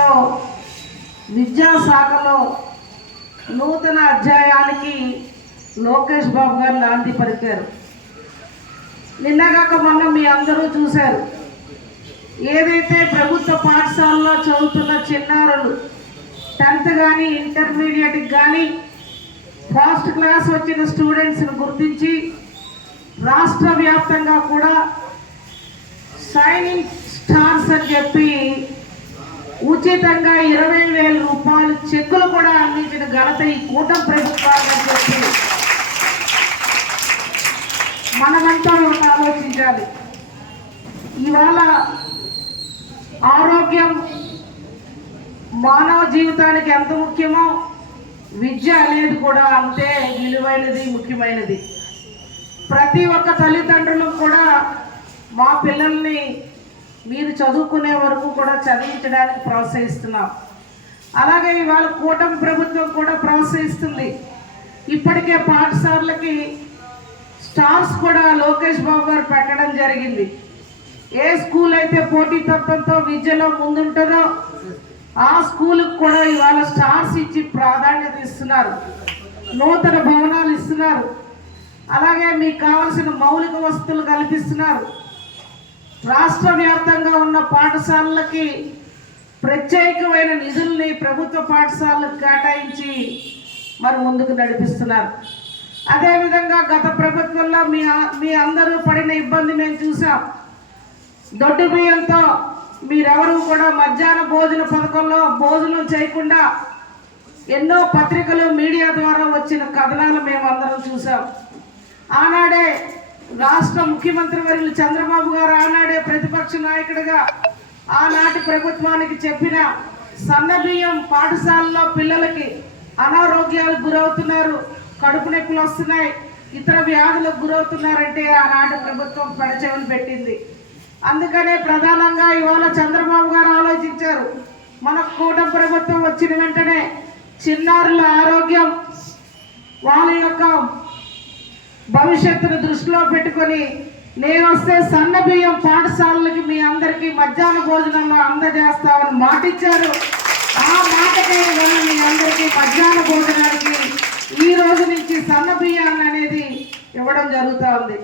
రాష్ట్రంలో విద్యాశాఖలో నూతన అధ్యాయానికి లోకేష్ బాబు గారు నాంది పలికారు. నిన్నగాక మొన్న మీ అందరూ చూశారు. ఏదైతే ప్రభుత్వ పాఠశాలలో చదువుతున్న చిన్నారులు 10th కానీ ఇంటర్మీడియట్కి కానీ ఫస్ట్ క్లాస్ వచ్చిన స్టూడెంట్స్ని గుర్తించి రాష్ట్ర వ్యాప్తంగా కూడా షైనింగ్ స్టార్స్ అని చెప్పి ఉచితంగా 20,000 రూపాయలు చెక్కులు కూడా అందించిన ఘనత ఈ కూటమి ప్రభుత్వాన్ని చెప్పి మనమంతా ఒకటి ఆలోచించాలి. ఇవాళ ఆరోగ్యం మానవ జీవితానికి ఎంత ముఖ్యమో విద్య అనేది కూడా అంతే విలువైనది, ముఖ్యమైనది. ప్రతి ఒక్క తల్లిదండ్రులు కూడా మా పిల్లల్ని మీరు చదువుకునే వరకు కూడా చదివించడానికి ప్రోత్సహిస్తున్నాం. అలాగే ఇవాళ కూటమి ప్రభుత్వం కూడా ప్రోత్సహిస్తుంది. ఇప్పటికే పాఠశాలలకి స్టార్స్ కూడా లోకేష్ బాబు గారు పెట్టడం జరిగింది. ఏ స్కూల్ అయితే పోటీతత్వంతో విద్యలో ముందుంటుందో ఆ స్కూల్కి కూడా ఇవాళ స్టార్స్ ఇచ్చి ప్రాధాన్యత ఇస్తున్నారు. నూతన భవనాలు ఇస్తున్నారు. అలాగే మీకు కావలసిన మౌలిక వసతులు కల్పిస్తున్నారు. రాష్ట్ర వ్యాప్తంగా ఉన్న పాఠశాలలకి ప్రత్యేకమైన నిధుల్ని ప్రభుత్వ పాఠశాలకు కేటాయించి మరి ముందుకు నడిపిస్తున్నారు. అదేవిధంగా గత ప్రభుత్వంలో మీ అందరూ పడిన ఇబ్బంది మేము చూసాం. దొడ్డు బియ్యంతో మీరెవరూ కూడా మధ్యాహ్న భోజన పథకంలో భోజనం చేయకుండా ఎన్నో పత్రికలు మీడియా ద్వారా వచ్చిన కథనాలు మేము అందరం చూసాం. ఆనాడే రాష్ట్ర ముఖ్యమంత్రి వర్యులు చంద్రబాబు గారు ఆనాడే ప్రతిపక్ష నాయకుడిగా ఆనాటి ప్రభుత్వానికి చెప్పిన సన్నబియ్యం పాఠశాలలో పిల్లలకి అనారోగ్యాలకు గురవుతున్నారు, కడుపు నొప్పులు వస్తున్నాయి, ఇతర వ్యాధులకు గురవుతున్నారంటే ఆనాటి ప్రభుత్వం పెడచెవులు పెట్టింది. అందుకనే ప్రధానంగా ఇవాళ చంద్రబాబు గారు ఆలోచించారు. మన కూటమి ప్రభుత్వం వచ్చిన వెంటనే చిన్నారుల ఆరోగ్యం, వాళ్ళ యొక్క భవిష్యత్తును దృష్టిలో పెట్టుకొని నేను వస్తే సన్న బియ్యం పాఠశాలలకి మీ అందరికీ మధ్యాహ్న భోజనంలో అందజేస్తామని మాటిచ్చారు. ఆ మాటకే మీ అందరికీ మధ్యాహ్న భోజనానికి ఈ రోజు నుంచి సన్న బియ్యాన్ని అనేది ఇవ్వడం జరుగుతూ ఉంది.